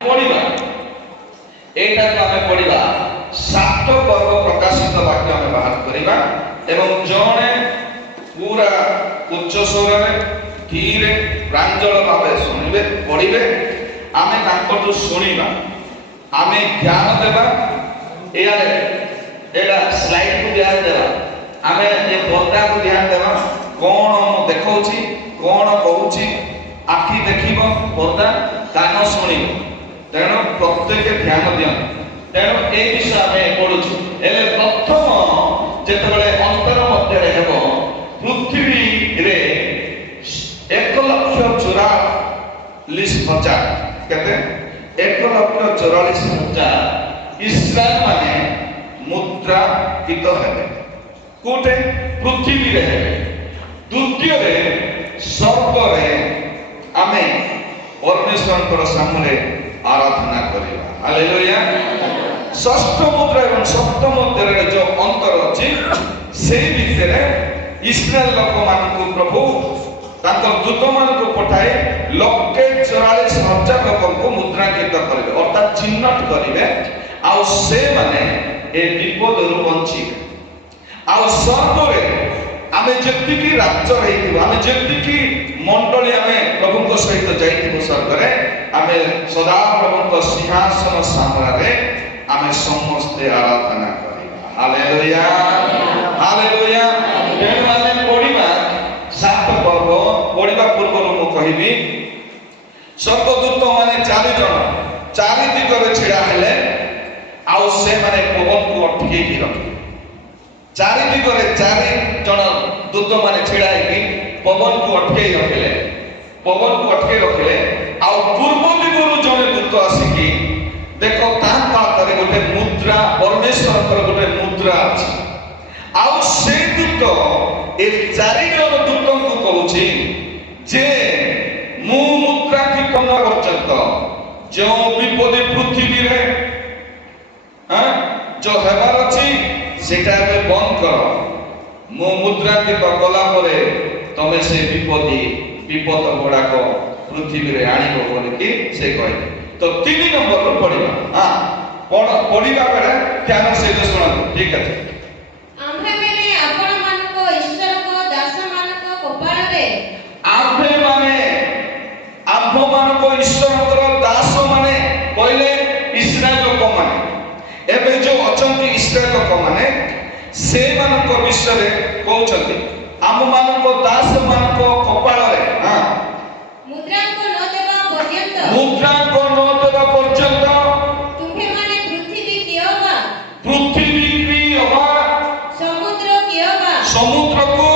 পড়িবা এইটাকে আমি পড়িবা সাত পর্ব প্রকাশিত বাক্য আমি বাহার করিবা এবং জনে পুরা উচ্চ স্বরে ধীরে প্রাঞ্জল ভাবে শুনিবে পড়িবে আমি তাଙ୍କଠୁ শুনিবা আমি ধ্যান দেবা এয়ারে এডা স্লাইড কু ধ্যান দেবা আমি এ পর্দা কু ধ্যান দেবা কোন দেখাউছি কোন কହୁছি আখি দেখিব পর্দা কান শুনিব তেଣୁ ପ୍ରତ୍ୟେକ ଧ୍ୟାନ ଦିଅନ୍ତୁ ତେଣୁ ଏ ବିଷୟ ଆମେ ପଢୁଛୁ ହେଲେ ପ୍ରଥମ ଯେତେବେଳେ ଅନ୍ତର ମଧ୍ୟରେ ହେବ ପୃଥିବୀରେ 1,44,000 କେତେ 1,44,000 ଇସ୍ରାଏଲ ମାନେ ମୁଦ୍ରାକିତ ହେବେ କୋଉଠି ପୃଥିବୀରେ ହେବେ ଦ୍ୱିତୀୟରେ ସ୍ୱର୍ଗରେ ଆମେ ପରମେଶ୍ୱରଙ୍କର ସାମ୍ନାରେ आराधना करिबा हालेलुया षष्ठ मुद्रा एवं सप्तम मुद्रा जो अंतर अछि से भितरे इस्राएल लोक मानकु प्रभु तांकर दूत मानकु पठाए 1,44,000 लोकंकु मुद्रांकित करिवे अर्थात चिन्हट करिवे आ से माने ए विपदरु बंची आ स्वर्गरे आमे जेतिकी राज्य रहिथिबो आमे जेतिकी मंडली आमे प्रभुଙ୍କ सहित जाइथिबो स्वर्गरे आमे सदा प्रभुଙ୍କ सिंहासन सामने आमे समस्त आराधना करिबा हालेलुया हालेलुया तेणु आमे पढ़िबा सात पर्व पढ़िबा पूर्वरु मु कहिबी स्वर्गदूत माने चारि दिगरे छिड़ा हेले आ से माने पवन को अटके की रखे चारि दिगरे चारि जण दूत माने छिड़ा हेकी पवन को अटके रखिले पवन को अटके रखिले आ पूर्व दिगरु जने दूत आसिकी देखो ता पातरे गोटे मुद्रा परमेश्वरकर गोटे मुद्रा अछि आ से दूत ए चारि जण दूतन को कहूची जे मु मुद्रा की कोन पर्यंत जो विपदे पृथ्वी रे जो हेबार अछि सेटा बंद कर मो मुद्रा के कला परे तमे से विपद गुड़ाक पृथ्वी रे आनिबो बोली कि से कहे तो 3 नंबर रो पढ़िबा हां पढ़िबा बेले ध्यान से सुनो ठीक है आम्भे माने आपण मानको ईश्वर को दास मानको कपाल रे आम्भे मानको ईश्वर को दास माने कहले इस्राएल लोक माने एबे जो अचंती इस्राएल लोक माने से मानको विषय रे कहउछंती आम मानको दास मानको कपाल रे हां मुद्रा को न देबा पर्यंत तुम्हे माने पृथ्वी कियोबा समुद्र कियोबा समुद्र को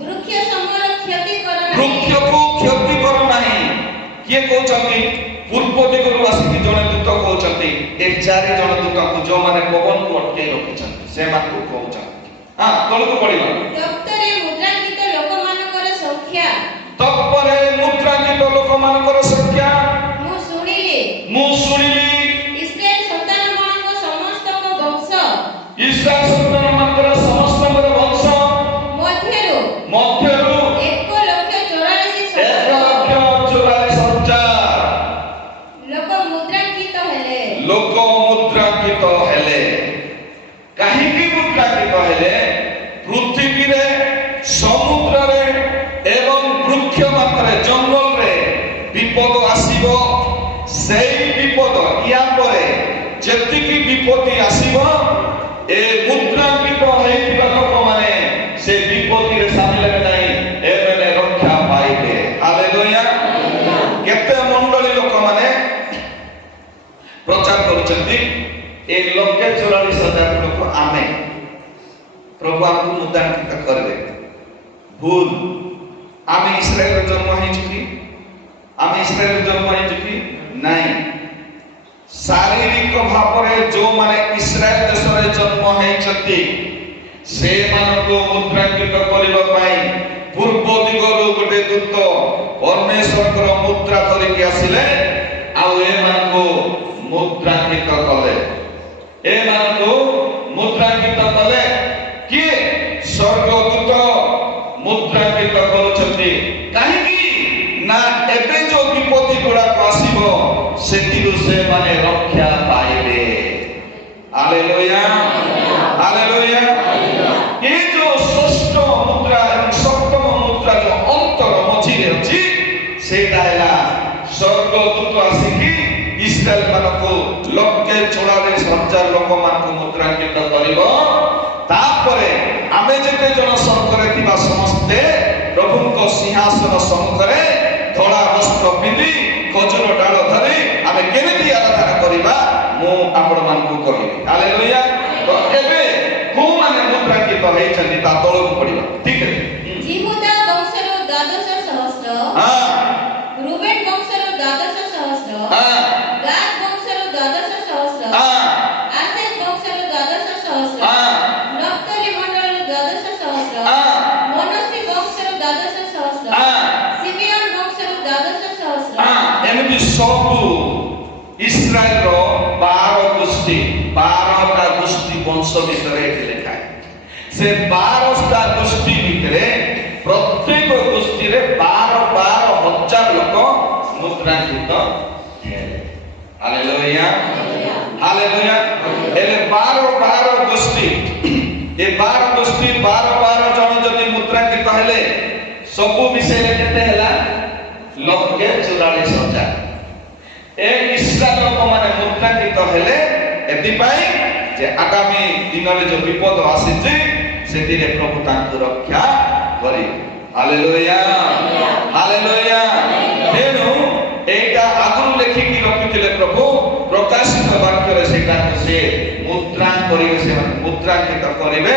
वृक्ष समर क्षति करना वृक्ष को क्षति करो नाही किए कहउछंती पूर्व दिगरु आसी जने दूत कहउछंती ए चारि जन दूत को जो माने पवन को अटके रखिछंती से मानको कहउछंती हां तळको पडिबा डॉक्टरे मुद्रांकित लोक मानकर संख्या तत्परे मुद्रांकित लोक मानकर संख्या मु सुनिली इस्राएल संतान मानक समस्त को वंश इस्राएल संतान मानकर समस्त वंश मध्यरु 1,44,000 लोक मुद्रांकित हेले काहे की मुद्रांकित हेले पृथ्वी रे समुद्र रे एवं वृक्ष मात्रे जंगल रे विपद आसीबो सेई विपद या परे जेतिकी विपत्ति आसीबो ए मुद्रांकित हेइबा लोक माने से विपत्ति रे शामिल हेबे नाही ए बेले रक्षा पाइबे हालेलुया केते मंडली लोक माने प्रचार करूचंती ए 1,44,000 लोक आमे प्रभु आपको मुद्रांकित करबे भूल आमे इस्राएल जन्म है चुकी आमे इस्राएल जन्म है चुकी नहीं शारीरिक भाव रे जो माने इस्राएल देश रे जन्म है चती से मान को मुद्रांकित करबा पाई पूर्व दिगरु गोटे दूत परमेश्वर कर मुद्रा धरि के आसिले आ ए मान को मुद्रांकित कले ए मान को मुद्रांकित कले कि स्वर्गदूत मुद्रांकित करूछंती काहे कि ना एबे जो विपत्ति गुड़ा आसीबो ସେଥିରୁ ସେମାନେ ରକ୍ଷା ପାଇବେ। Hallelujah hallelujah. ଏ ଯୋଉ ଷଷ୍ଠ ମୁଦ୍ରା ଏବଂ ସପ୍ତମ ମୁଦ୍ରା ଯୋଉ ଅନ୍ତର ମଝିରେ ଅଛି ସେଇଟା ହେଲା ସ୍ୱର୍ଗଦୂତ ଆସିକି ଇସ୍ରାଏଲ ମାନଙ୍କୁ 1,44,000 ଲୋକମାନଙ୍କୁ ମୁଦ୍ରାଙ୍କିତ କରିବ। ତାପରେ ଆମେ ଯେତେ ଜଣ ସ୍ୱର୍ଗରେ ଥିବା ସମସ୍ତେ ପ୍ରଭୁଙ୍କ ସିଂହାସନ ସମ୍ମୁଖରେ ଧଳା ବସ୍ତ୍ର ପିନ୍ଧି ଖଜୁର ଡାଳ ଧରି ଆମେ କେମିତି ଆରାଧନା କରିବା ମୁଁ ଆପଣମାନଙ୍କୁ କହିବି। ହାଲେଲୁୟା। ତ ଏବେ କୋଉମାନେ ମୁଦ୍ରାଙ୍କିତ ହେଇଛନ୍ତି ତା ତଳକୁ ପଡ଼ିବା। ଠିକ ଅଛି। ଜିହୁଦା ବଂଶରୁ 12,000 ହଁ ରୁବେନ ବଂଶରୁ 12,000 ହଁ ଗାଦ ବଂଶରୁ 12,000 ହଁ ଆସେର ବଂଶରୁ 12,000 ହଁ ନଫ୍ତାଲି ମଣ୍ଡଳରୁ 12,000 ହଁ ମନସ୍ସେ ବଂଶରୁ 12,000 ହଁ ସିମିୟନ ବଂଶରୁ 12,000 ହଁ। ଏମିତି ସବୁ ଇସ୍ରାଏଲର 12 ଗୋଷ୍ଠୀ 12ଟା ଗୋଷ୍ଠୀ ବଂଶ ଭିତରେ ଏଠି ଲେଖା ସେ 12ଟା ଗୋଷ୍ଠୀ ଭିତରେ ପ୍ରତ୍ୟେକ ଗୋଷ୍ଠୀରେ 12,000 ଲୋକ ମୁଦ୍ରାଙ୍କିତ ହେଲେ। Hallelujah hallelujah. ହେଲେ 12 ଗୋଷ୍ଠୀ ଏ 12 ଗୋଷ୍ଠୀ 12 ଜଣ ଯଦି ମୁଦ୍ରାଙ୍କିତ ହେଲେ ସବୁ ମିଶେଇଲେ କେତେ ହେଲା 1,44,000। ଏ ଇସ୍ରାଏଲ ଲୋକମାନେ ମୁଦ୍ରାଙ୍କିତ ହେଲେ ଏଥିପାଇଁ ଯେ ଆଗାମୀ ଦିନରେ ଯୋଉ ବିପଦ ଆସିଛି ସେଥିରେ ପ୍ରଭୁ ତାଙ୍କୁ ରକ୍ଷା କରିବେ। Hallelujah hallelujah. ତେଣୁ ଏଇଟା ଆଗରୁ ଲେଖିକି ରଖିଥିଲେ ପ୍ରଭୁ ପ୍ରକାଶିତ ବାକ୍ୟରେ ସେଇଟାକୁ ସେ ମୁଦ୍ରା କରିବେ ସେମାନେ ମୁଦ୍ରାଙ୍କିତ କରିବେ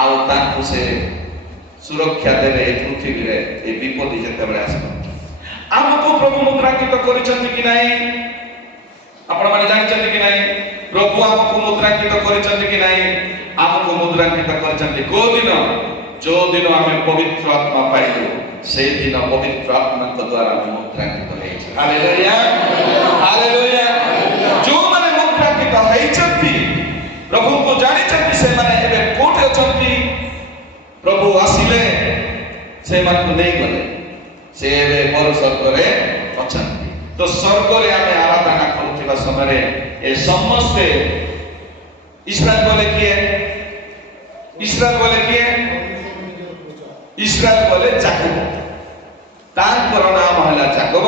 ଆଉ ତାଙ୍କୁ ସେ ସୁରକ୍ଷା ଦେବେ ଏ ପୃଥିବୀରେ ଏ ବିପତ୍ତି ଯେତେବେଳେ ଆସିବ। ଆମକୁ ପ୍ରଭୁ ମୁଦ୍ରାଙ୍କିତ କରିଛନ୍ତି କି ନାହିଁ ଆପଣମାନେ ଜାଣିଛନ୍ତି କି ନାହିଁ? ପ୍ରଭୁ ଆମକୁ ମୁଦ୍ରାଙ୍କିତ କରିଛନ୍ତି କି ନାହିଁ? ଆମକୁ ମୁଦ୍ରାଙ୍କିତ କରିଛନ୍ତି କୋଉ ଦିନ? ଯୋଉ ଦିନ ଆମେ ପବିତ୍ର ଆତ୍ମା ପାଇଲୁ ସେଇ ଦିନ ପବିତ୍ର ଆତ୍ମାଙ୍କ ଦ୍ୱାରା ଆମେ ମୁଦ୍ରାଙ୍କିତ ହେଇଛୁ। Hallelujah hallelujah. ଯୋଉମାନେ ମୁଦ୍ରାଙ୍କିତ ହେଇଛନ୍ତି ପ୍ରଭୁଙ୍କୁ ଜାଣିଛନ୍ତି ସେମାନେ ଏବେ କୋଉଠି ଅଛନ୍ତି? ପ୍ରଭୁ ଆସିଲେ ସେମାନଙ୍କୁ ନେଇଗଲେ ସେ ଏବେ ବଡ଼ ସ୍ୱର୍ଗରେ ଅଛନ୍ତି। ତ ସ୍ୱର୍ଗରେ ଆମେ ଆରାଧନା କରୁଥିବା ସମୟରେ ଏ ସମସ୍ତେ ଇସ୍ରାଏଲ ବୋଲେ କିଏ? ଇସ୍ରାଏଲ ବୋଲେ କିଏ? ଇସ୍ରାଏଲ ବୋଲେ ଯାକୋବ। ତାଙ୍କର ନାମ ହେଲା ଯାକୋବ।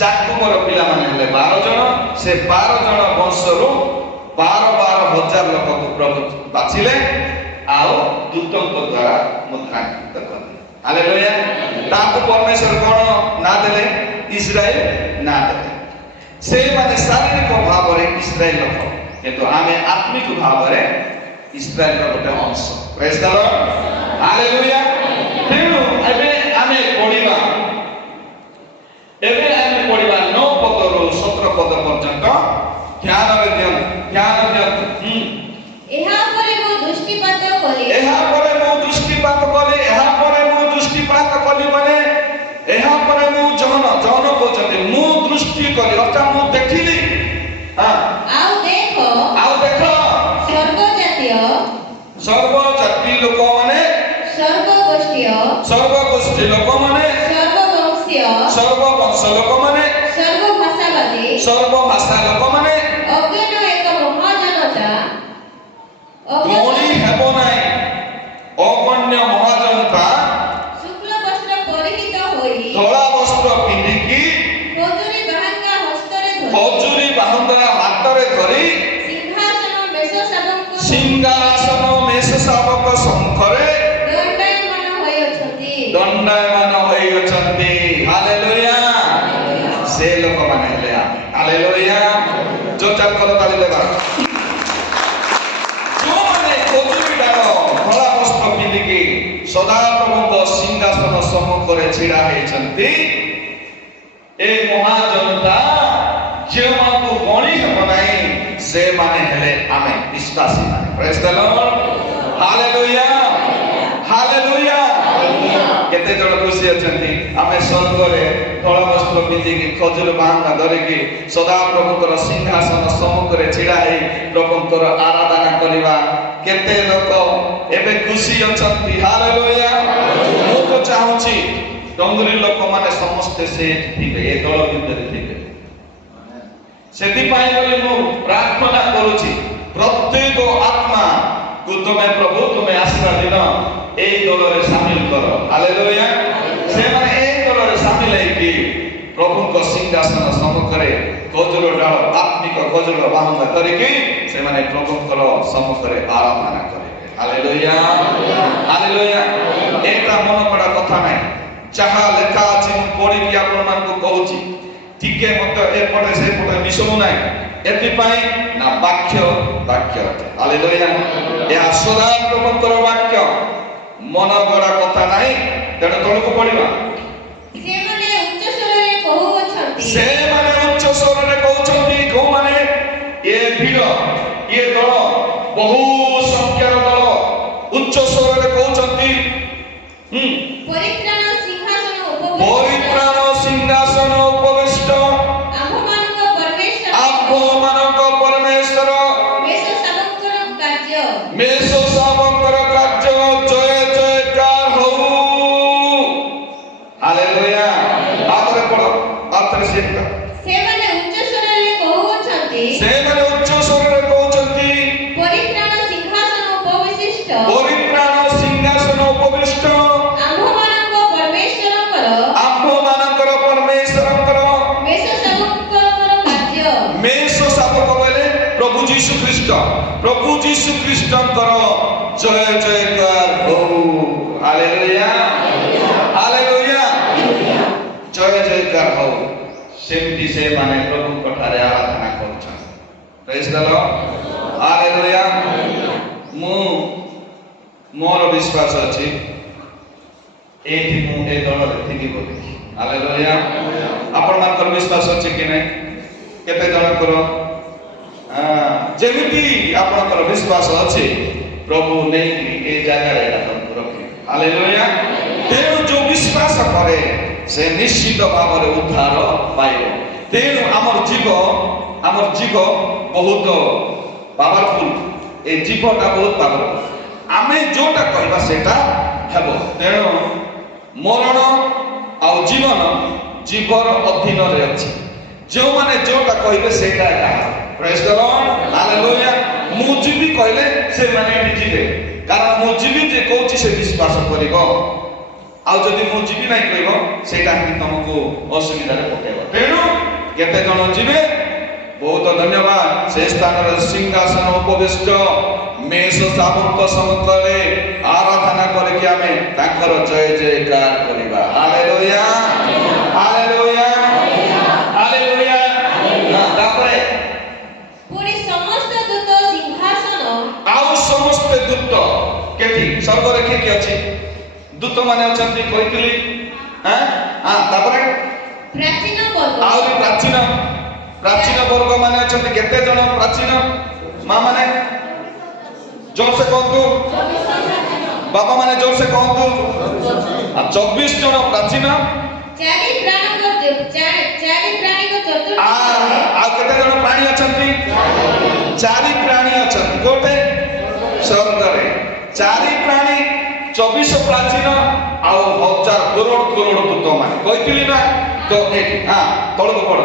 ଯାକୋବର ପିଲାମାନେ ହେଲେ 12 ଜଣ। ସେ 12 ଜଣ ବଂଶରୁ 12,000 ଲୋକଙ୍କୁ ପ୍ରଭୁ ବାଛିଲେ ଆଉ ଦୂତଙ୍କ ଦ୍ୱାରା ମୁଦ୍ରାଙ୍କିତ କଲେ। ହାଲେଲୁୟା। ତାଙ୍କୁ ପରମେଶ୍ୱର କଣ ନାଁ ଦେଲେ? ଇସ୍ରାଏଲ ନାଁ ଦେଲେ। ସେମାନେ ଶାରୀରିକ ଭାବରେ ଇସ୍ରାଏଲ ଲୋକ କିନ୍ତୁ ଆମେ ଆତ୍ମିକ ଭାବରେ ଇସ୍ରାଏଲର ଗୋଟେ ଅଂଶ। ପ୍ରେଜ୍ ଦ ଲର୍ଡ ହାଲେଲୁୟା। ତେଣୁ ଏବେ ଆମେ ପଢିବା 9 ପଦରୁ 17 ପଦ ପର୍ଯ୍ୟନ୍ତ ଧ୍ୟାନରେ ଦିଅନ୍ତୁ ଧ୍ୟାନ ଦିଅନ୍ତୁ। ଏହା ପରେ ମୁଁ ଦୃଷ୍ଟିପାତ କଲି ଏହା ପରେ ମୁଁ ଦୃଷ୍ଟିପାତ କଲି। ଏହା ପରେ ମୁଁ ଦୃଷ୍ଟିପାତ କଲି ମାନେ ଏହା ପରେ ମୁଁ ଜହନ କହୁଛନ୍ତି ମୁଁ ଦୃଷ୍ଟି କଲି ଅର୍ଥାৎ ମୁଁ ଦେଖିଲି। ଆଉ ଦେଖ ସର୍ବଜାତି ଲୋକମାନେ ସର୍ବଗୋଷ୍ଠୀ ଲୋକମାନେ ସର୍ବବଂଶ ଲୋକମାନେ ସର୍ବଭାଷା ଲୋକମାନେ ଅଜ୍ଞାନ ଏକ ମହାଜନତା ଗଣି ହେବ ନାହିଁ। ଅଗଣ୍ୟ ମହାଜନତା ଶୁକ୍ଳ ବସ୍ତ୍ର ପରିହିତ ହୋଇ ଧଳା ବସ୍ତ୍ର ପିନ୍ଧିକି ଖଜୁରୀ ବାହୁଙ୍ଗା ହାତରେ ଧରି ସିଂହାସନ ମେଷ ଶାବକ ସମ୍ମୁଖରେ ଦଣ୍ଡାୟମାନ ହୋଇଅଛନ୍ତି। ହାଲେଲୁୟା। ସେ ଲୋକମାନେ ହେଲେ ଆମେ। ହାଲେଲୁୟା। ଜୋରଦାର କର ତାଳି ଦେବା। ଯୋଉମାନେ ଖଜୁରୀ ଡାଳ ଧଳା ବସ୍ତ୍ର ପିନ୍ଧିକି ସଦାପ୍ରଭୁଙ୍କ ସିଂହାସନ ସମ୍ମୁଖରେ ଛିଡ଼ା ହେଇଛନ୍ତି ଏ ମହାଜନତା ଯେଉଁମାନଙ୍କୁ ଗଣି ହେବ ନାହିଁ ସେମାନେ ହେଲେ ଆମେ ବିଶ୍ୱାସୀ ମାନେ। ପ୍ରେଜ୍ ଦ ଲର୍ଡ ହାଲେଲୁୟା ହାଲେଲୁୟା। କେତେ ଜଣ ଖୁସି ଅଛନ୍ତି ଆମେ ସ୍ୱର୍ଗରେ ଧଳା ବସ୍ତ୍ର ପିନ୍ଧିକି ଖଜୁର ବାହୁଙ୍ଗା ଧରିକି ସଦାପ୍ରଭୁଙ୍କର ସିଂହାସନ ସମ୍ମୁଖରେ ଛିଡ଼ା ହେଇ ପ୍ରଭୁଙ୍କର ଆରାଧନା କରିବା। କେତେ ଲୋକ ଏବେ ଖୁସି ଅଛନ୍ତି। ହାଲେଲୁୟା। ମୁଁ ତ ଚାହୁଁଛି ଡଙ୍ଗରୀ ଲୋକମାନେ ସମସ୍ତେ ସେ ଥିବେ ଏ ଦଳ ଭିତରେ ଥିବେ। ସେଥିପାଇଁ ବୋଲି ମୁଁ ପ୍ରାର୍ଥନା କରୁଛି ପ୍ରତ୍ୟେକ ଆତ୍ମାକୁ ତୁମେ ପ୍ରଭୁ ତୁମେ ଆସିବା ଦିନ এই ଦଳରେ ସାମିଲ କର। ହାଲେଲୁୟା। ସେମାନେ এই ଦଳରେ ସାମିଲ ହେଇକି ପ୍ରଭୁଙ୍କ ସିଂହାସନ ସମ୍ମୁଖରେ ଖଜୁର ଡାଳ ଆତ୍ମିକ ଖଜୁର ବାହୁଙ୍ଗା କରିକି ସେମାନେ ପ୍ରଭୁଙ୍କର ସମ୍ମୁଖରେ ଆରାଧନା କରିବେ। Hallelujah hallelujah. ଏଟା ମନ କଡ଼ା କଥା ନାହିଁ, ଯାହା ଲେଖା ଅଛି ମୁଁ ପଢିକି ଆପଣମାନଙ୍କୁ କହୁଛି, ଟିକେ ମତେ ଏପଟେ ସେପଟେ ମିଶଉ ନାହିଁ। ଏଥିପାଇଁ ନା ବାକ୍ୟ ଅଟେ। ହାଲେଲୁୟା। ଏହା ସଦା ପ୍ରଭୁଙ୍କର ବାକ୍ୟ, ମନ ଗড়ା କଥା ନାହିଁ। ତେଣୁ ତଳକୁ ପଢିବା। ସେମାନେ ଉଚ୍ଚ ସ୍ୱରରେ କହୁଅଛନ୍ତି। ସେମାନେ ଉଚ୍ଚ ସ୍ୱରରେ କହୁଛନ୍ତି। କୋଉମାନେ? ଏ ଭିଡ଼, ଏ ଦଳ, ବହୁ ସଂଖ୍ୟାର ଦଳ ଉଚ୍ଚ ସ୍ୱରରେ କହୁଛନ୍ତି ପରିତ୍ରାଣ ସିଂହାସନ ପରିତ୍ରାଣ ସିଂହାସନ ଉପବିଷ୍ଟ ଆମ୍ଭମାନଙ୍କ ପରମେଶ୍ୱର ଆମ୍ଭମାନଙ୍କ ପରମେଶ୍ୱର ମେଷ ଶାବକଙ୍କର କାର୍ଯ୍ୟ ମେଷ ଶାବକଙ୍କର କାର୍ଯ୍ୟ ଜୟ ଜୟକାର ହଉ। ହାଲେଲୁୟା। ଆଥରେ ପଢ, ଆଥରେ ଶିଖ। ସେମାନେ ଉଚ୍ଚ ସ୍ୱରରେ କହୁଅଛନ୍ତି। ସେମାନେ ଉଚ୍ଚ ସ୍ୱରରେ କହୁଛନ୍ତି ପରିତ୍ରାଣ ସିଂହାସନ ଉପବିଶିଷ୍ଟ ପରିତ୍ରାଣ ସିଂହାସନ ଉପବିଷ୍ଟ ଆମ୍ଭମାନଙ୍କ ପରମେଶ୍ୱରଙ୍କର ମେଷ ଶାବକଙ୍କର କାର୍ଯ୍ୟ। ମେଷ ଶାବକ ବୋଲେ ପ୍ରଭୁ ଯୀଶୁ ଖ୍ରୀଷ୍ଟ, ପ୍ରଭୁ ଯୀଶୁ ଖ୍ରୀଷ୍ଟଙ୍କର ଜୟ ଜୟକାର ହଉ। Hallelujah hallelujah. ଜୟ ଜୟକାର ହଉ। ସେମିତି ସେମାନେ ପ୍ରଭୁଙ୍କ ଠାରେ ଆରାଧନା କରୁଛନ୍ତି। ପ୍ରେଜ୍ ଦ ଲର୍ଡ। ହାଲେଲୁୟା। ମୁଁ ମୋର ବିଶ୍ୱାସ ଅଛି ଏଇଠି ମୁଁ ଏ ଦଳରେ ଥିବି ବୋଲି। ହାଲେଲୁୟା। ଆପଣମାନଙ୍କର ବିଶ୍ୱାସ ଅଛି କି ନାହିଁ? କେତେ ଜଣଙ୍କର ଯେମିତି ଆପଣଙ୍କର ବିଶ୍ୱାସ ଅଛି ପ୍ରଭୁ ନେଇକି ଏ ଜାଗାରେ ଆପଣଙ୍କୁ ରଖିବେ। ହାଲେଲୁୟା। ତେଣୁ ଯୋଉ ବିଶ୍ୱାସ କରେ ସେ ନିଶ୍ଚିତ ଭାବରେ ଉଦ୍ଧାର ପାଇବ। ତେଣୁ ଆମର ଜୀବ ବହୁତ ପାୱାରଫୁଲ। ଏ ଜୀବଟା ବହୁତ ପାୱାରଫୁଲ। ଆମେ ଯୋଉଟା କହିବା ସେଟା ହେବ। ତେଣୁ ମରଣ ଆଉ ଜୀବନ ଜୀବର ଅଧୀନରେ ଅଛି। ଯେଉଁମାନେ ଯୋଉଟା କହିବେ ସେଇଟା ଏକା। ପ୍ରେଜ୍ ଦ ଲର୍ଡ। ହାଲେଲୁୟା। ମୁଁ ଯିବି କହିଲେ ସେମାନେ ବି ଯିବେ, କାରଣ ମୁଁ ଯିବି ଯେ କହୁଛି ସେ ବିଶ୍ୱାସ କରିବ। ଆଉ ଯଦି ମୁଁ ଯିବି ନାହିଁ କହିବ ସେଇଟା ହିଁ ତମକୁ ଅସୁବିଧାରେ ପକେଇବ। ତେଣୁ କେତେ ଜଣ ଯିବେ? ବହୁତ ଧନ୍ୟବାଦ। ସେ ସ୍ଥାନରେ ସିଂହାସନ ଉପବିଷ୍ଟ ମେଷ ଶାବକଙ୍କ ସମ୍ମୁଖରେ ଆରାଧନା କରିକି ଆମେ ତାଙ୍କର ଜୟ ଜୟକାର କରିବା। Hallelujah hallelujah hallelujah. ତାପରେ ପୁଣି ସମସ୍ତ ଦୂତ ସିଂହାସନ ଆଉ ସମସ୍ତେ ଦୂତ କେଠି ସ୍ୱର୍ଗରେ କିଏ ଅଛି? ଦୂତ ମାନେ ଅଛନ୍ତି କହିଥିଲି। ତାପରେ ପ୍ରାଚୀନ ବର୍ଗ ଆହୁରି ପ୍ରାଚୀନ ବର୍ଗ ମାନେ ଅଛନ୍ତି। କେତେ ଜଣ ପ୍ରାଚୀନ ମା ମାନେ? ଜୋରସେ କୁହନ୍ତୁ। ବାପା ମାନେ ଜୋରସେ କୁହନ୍ତୁ। 24 ଜଣ ପ୍ରାଚୀନ। ଚାରି ପ୍ରାଣୀଙ୍କ ଚତୁର୍ଥ ଆଉ କେତେ ଜଣ ପ୍ରାଣୀ ଅଛନ୍ତି? 4 ପ୍ରାଣୀ ଅଛନ୍ତି। କୋଉଠି? ସ୍ୱର୍ଗରେ 4 ପ୍ରାଣୀ, 24 ପ୍ରାଚୀନ ଆଉ 1000 କରୋଡ଼ ଦୂତ ମାନେ କହିଥିଲି ନା? ତ ଏଠି ତଳକୁ ପଢ।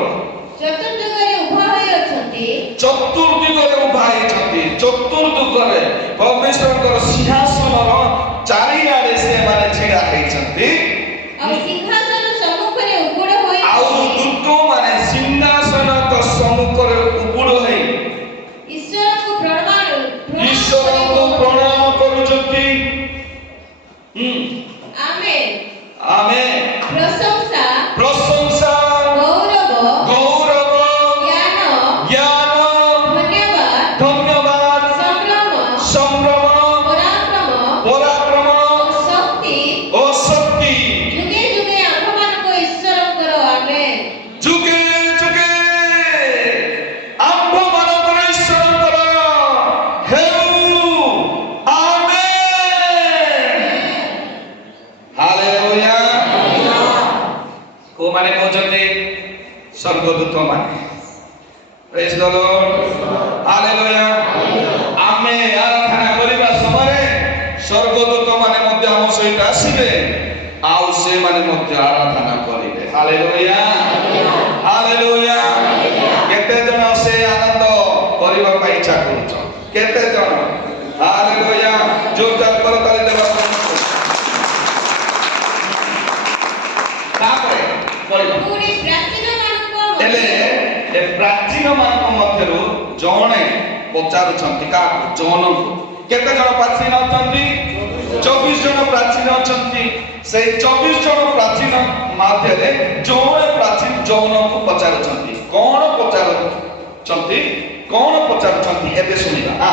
ଚତୁର୍ଦିଗରେ ଉଭା ହୋଇଅଛନ୍ତି। ଚତୁର୍ଦିଗରେ ଉଭା ହେଇଛନ୍ତି। ଚତୁର୍ଦିଗରେ ପରମେଶ୍ୱରଙ୍କର ସିଂହାସନର ଚାରିଆଡେ ସେମାନେ ଛିଡା ହେଇଛନ୍ତି। ଆଉ ସିଂହାସନ ସମ୍ମୁଖରେ ଉପୁଡ଼ ହୋଇ ଆଉ ଦୂତ ମାନେ ସିଂହାସନଙ୍କ ସମ୍ମୁଖରେ ଉପୁଡ଼ ହେଇ ଈଶ୍ୱରଙ୍କୁ ପ୍ରଣାମ କରୁଛନ୍ତି। ଆମେନ୍ ଆମେନ୍। ପ୍ରଶଂସା ଗୌରବ ଜ୍ଞାନ ଧନ୍ୟବାଦ ସମ୍ଭ୍ରମ ପରାକ୍ରମ ଓ ଶକ୍ତି ଯୁଗେ ଯୁଗେ ଆମ୍ଭମାନଙ୍କ ଈଶ୍ୱରଙ୍କର। ଆମେନ୍। ଯୁଗେ ଯୁଗେ ଆମ୍ଭମାନଙ୍କର ଈଶ୍ୱରଙ୍କର ହେଉ। ଆମେନ୍। ହାଲେଲୁୟା। କୋଉମାନେ କହୁଛନ୍ତି? ସ୍ୱର୍ଗଦୂତ ମାନେ। ପ୍ରେଜ୍ ଦ ଲର୍ଡ। ହାଲେଲୁୟା। ଆମେ ଆରାଧନା କରିବା ସମୟରେ ସ୍ୱର୍ଗଦୂତ ମାନେ ମଧ୍ୟ ଆମ ସହିତ ଆସିବେ ଆଉ ସେମାନେ ମଧ୍ୟ ଆରାଧନା କରିବେ। Hallelujah hallelujah. କେତେ ଜଣ ଇଚ୍ଛା କରୁଛ? କେତେ ଜଣ? ହାଲେଲୁୟା, ଜୋରଦାର କରତାଳି ଦେବା। ତାପରେ କହିବ ପୁଣି ପ୍ରାଚୀନମାନଙ୍କ ହେଲେ ଏ ପ୍ରାଚୀନ ମାନଙ୍କ ମଧ୍ୟରୁ ଜଣେ ପଚାରୁଛନ୍ତି କାହାକୁ? ଜଣକୁ। କେତେ ଜଣ ପ୍ରାଚୀନ ଅଛନ୍ତି? 24 ଜଣ ପ୍ରାଚୀନ ଅଛନ୍ତି। ସେଇ 24 ଜଣ ପ୍ରାଚୀନ ମଧ୍ୟରେ ଜଣେ ପ୍ରାଚୀନ ଜଣକୁ ପଚାରୁଛନ୍ତି। କଣ ପଚାରୁଛନ୍ତି? କଣ ପଚାରୁଛନ୍ତି? ଏବେ ଶୁଣିବା।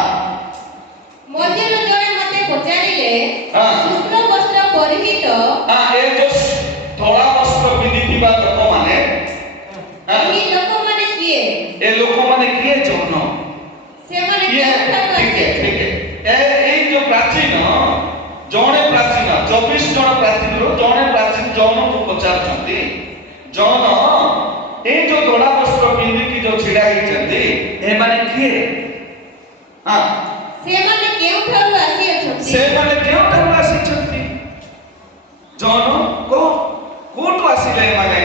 ମଧ୍ୟରୁ ଜଣେ ମୋତେ ପଚାରିଲେ, ହଁ। ଶୁକ୍ଳ ବସ୍ତ୍ର ପରିହିତ ଏ ଯୋଉ ଧଳା ବସ୍ତ୍ର ପିନ୍ଧିଥିବା ଲୋକମାନେ, ଏହି ଲୋକମାନେ କିଏ? ଏ ଲୋକମାନେ କିଏ? ଜଣ। ସେମାନେ କିଏ? କେଉଁଠାରୁ ଠିକ୍ ଆସିଲେ? ଏଇ ଯୋଉ ପ୍ରାଚୀନ ଜଣେ ପ୍ରାଚୀନ 24 ଜଣ ପ୍ରାଚୀନରୁ ଜଣେ ପ୍ରାଚୀନ ଜଣକୁ ପଚାରୁଛନ୍ତି। ଜଣ ଏଇ ଯୋଉ ଧଳା ବସ୍ତ୍ର ପିନ୍ଧିକି ଯୋଉ ଛିଡା ହେଇଛନ୍ତି ଏମାନେ କିଏ? ସେମାନେ କେଉଁଠାରୁ ଆସିଅଛନ୍ତି? ସେମାନେ କେଉଁଠାରୁ ଆସିଛନ୍ତି? ଜଣ କୋଉଠୁ ଆସିଲେ ଏମାନେ?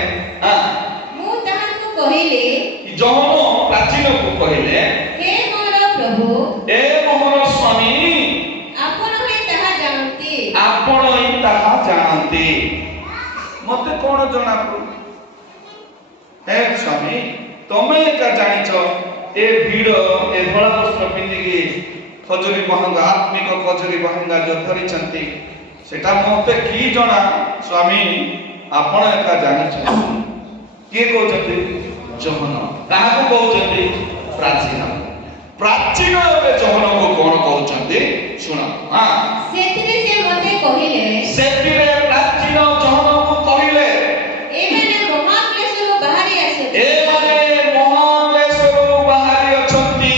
ମୁଁ ତାହାଙ୍କୁ କହିଲି, ଜଣ ପ୍ରାଚୀନକୁ କହିଲେ, ହେ ମୋର ପ୍ରଭୁ, ଏ ମୋର ସ୍ୱାମୀ, ଆପଣ ହିଁ ତାହା ଜାଣନ୍ତି। ଆପଣ ହିଁ ତାହା ଜାଣନ୍ତି। ମତେ କଣ ଜଣା ପ୍ରଭୁ? ହେ ସ୍ୱାମୀ, ତମେ ଏକା ଜାଣିଛ। ଏ ଭିଡ଼ ଏ ଧଳା ବସ୍ତ୍ର ପିନ୍ଧିକି ଖଜୁରୀ ବହଙ୍ଗା, ଆତ୍ମିକ ଖଜୁରୀ ବହଙ୍ଗା ଯୋଉ ଧରିଛନ୍ତି, ସେଟା ମତେ କି ଜଣା? ସ୍ୱାମୀ, ଆପଣ ଏକା ଜାଣିଛନ୍ତି। କିଏ କହୁଛନ୍ତି? ଜହନ। କାହାକୁ କହୁଛନ୍ତି? ପ୍ରାଚୀନ। ପ୍ରାଚୀନ ଏବେ ଜହନକୁ କଣ କହୁଛନ୍ତି? ଶୁଣ। ସେଥିରେ ସେ ମୋତେ କହିଲେ, ସେଥିରେ ପ୍ରାଚୀନ ଜହନକୁ କହିଲେ, ଏମାନେ ମହାକ୍ଲେଶରୁ ବାହାରି ଆସିଛନ୍ତି। ଏମାନେ ମହାକ୍ଲେଶରୁ ବାହାରି ଅଛନ୍ତି।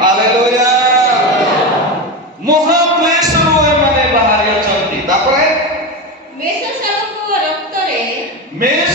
ହାଲେଲୁୟା, ମହାକ୍ଲେଶରୁ ଏମାନେ ବାହାରି ଅଛନ୍ତି। ତାପରେ ମେଷଶାବକ ରକ୍ତରେ ମେଷ